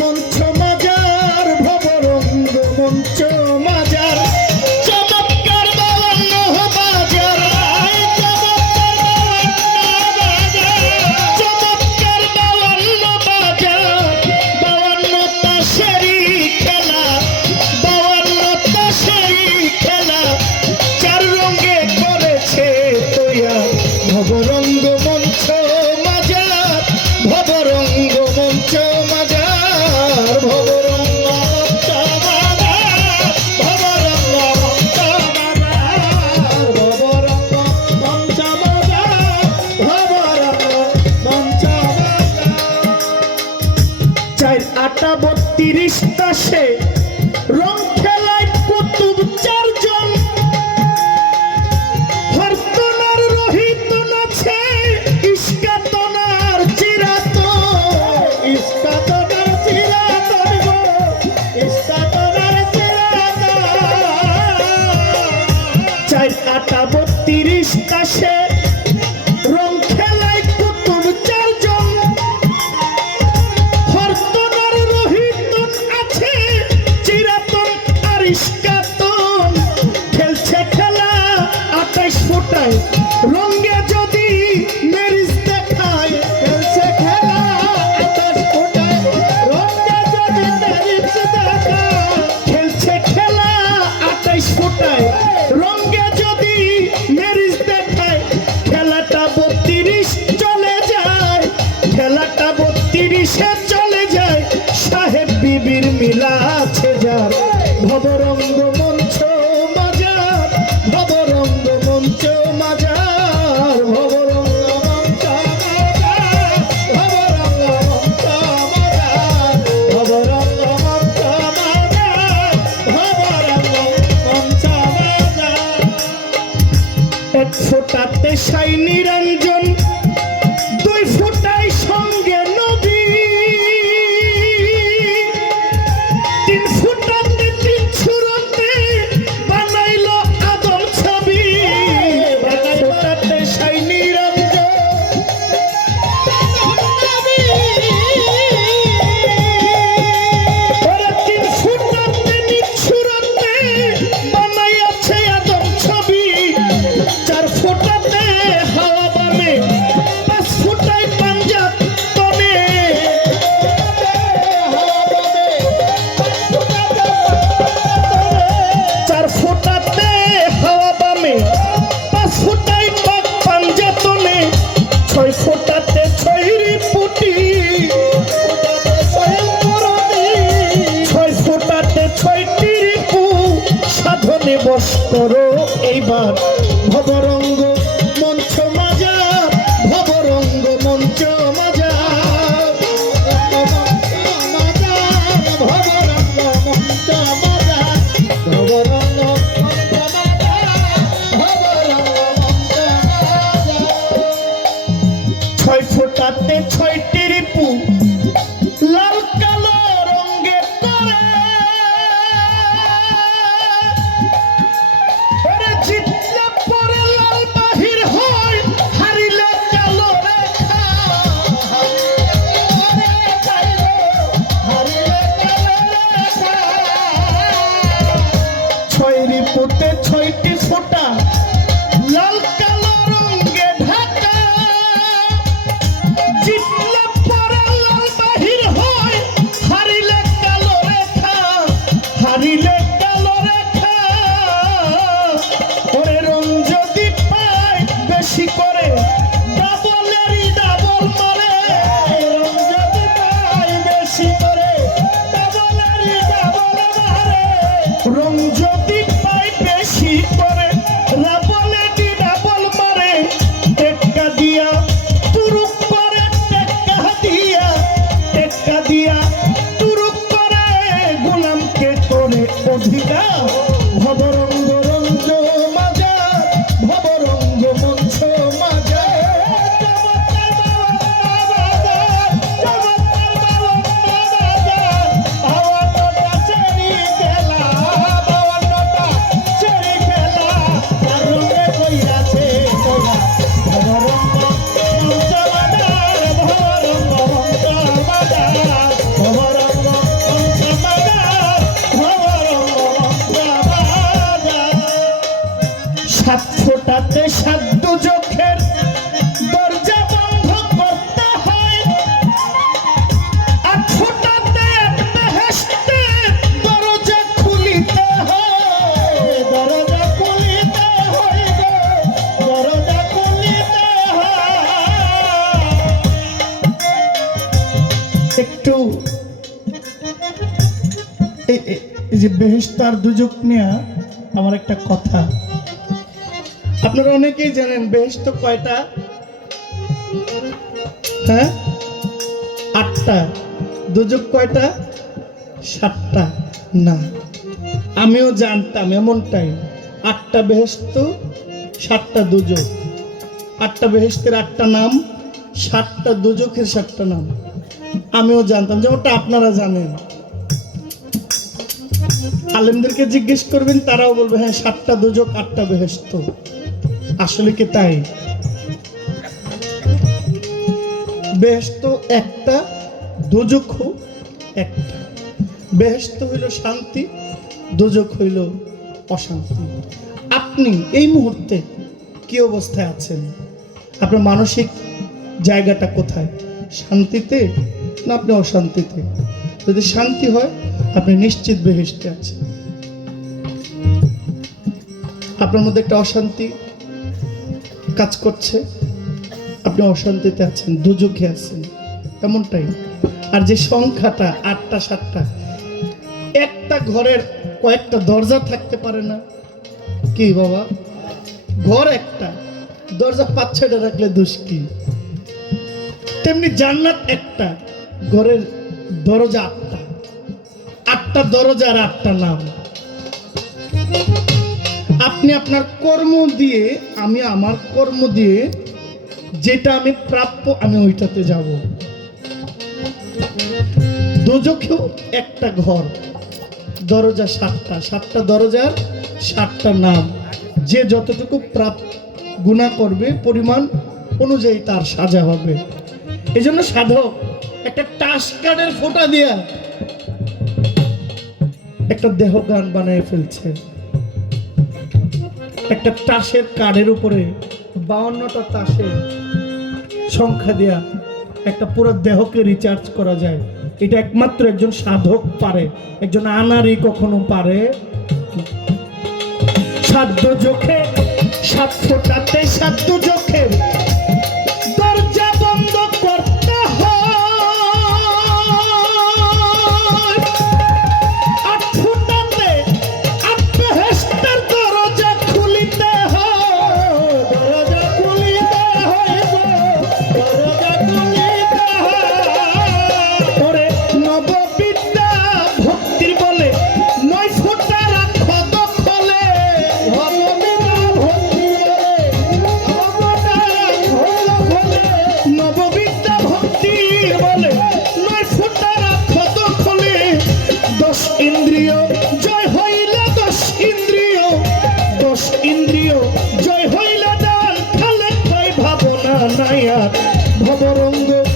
মঞ্চ সাই সাধনে বস করো এইবার ভবরঙ্গ সাত ফোটাতে সাধ্য চোখের দরজা বন্ধ করতে হয়। আট দরজা খুলিতে হয়। দরজা দরজা খুলিতে হয়। একটু এই যে বেহেস্তার দুজক নেয়া, আমার একটা কথা। আপনারা অনেকেই জানেন বেহেস্ত কয়টা? হ্যাঁ? আটটা। দুযোগ কয়টা? সাতটা। না, আমিও জানতাম এমনটাই। আটটা বেহেস্ত সাতটা দুযোগ। আটটা বেহেস্তের আটটা নাম, সাতটা দুযোগের সাতটা নাম। আমিও জানতাম, যেমনটা আপনারা জানেন। আলেমদেরকে জিজ্ঞেস করবেন, তারাও বলবে হ্যাঁ সাতটা দুযোগ, আটটা বেহেস্ত আসলে কি তাই? বেহেস্ত একটা দুযোগ একটা। বেহেস্ত হইল শান্তি দুযোগ হইল অশান্তি। আপনি এই মুহূর্তে কি অবস্থায় আছেন? আপনার মানসিক জায়গাটা কোথায়? শান্তিতে না আপনি অশান্তিতে? যদি শান্তি হয়, আপনি নিশ্চিত বেহেস্টে আছেন। আপনার মধ্যে একটা অশান্তি কাজ করছে, আপনি অশান্তিতে আছেন দুযোগে আছেন, এমনটাই। আর যে সংখ্যাটা, আটটা, সাতটা, একটা ঘরের কয়েকটা দরজা থাকতে পারে না। কি বাবা? ঘর একটা, দরজা পাঁচ, ছয়টা রাখলে দোষ কি? তেমনি জান্নাত একটা, ঘরের দরজা আটটা আটটা দরজা আর আটটা নাম। আপনি আপনার কর্ম দিয়ে, আমি আমার কর্ম দিয়ে যেটা আমি প্রাপ্য, আমি ওইটাতে যাব। দুজকেও একটা ঘর, দরজা সাতটা। সাতটা দরজার সাতটা নাম। যে যতটুকু প্রাপ, গুণা করবে, পরিমাণ অনুযায়ী তার সাজা হবে। এই জন্য সাধক, একটা টাস কার্ডের ফোঁটা দিয়া একটা দেহ গান বানিয়ে ফেলছে। একটা তাসের কার্ডের উপরে বাউন্নটা তাসের সংখ্যা দেয়া একটা পুরো দেহকে রিচার্জ করা যায়। এটা একমাত্র একজন সাধক পারে। একজন আনারি কখনো পারে। সাধ্য চোখে সাত সাধ্য চোখে মায়ার ভবরঙ্গ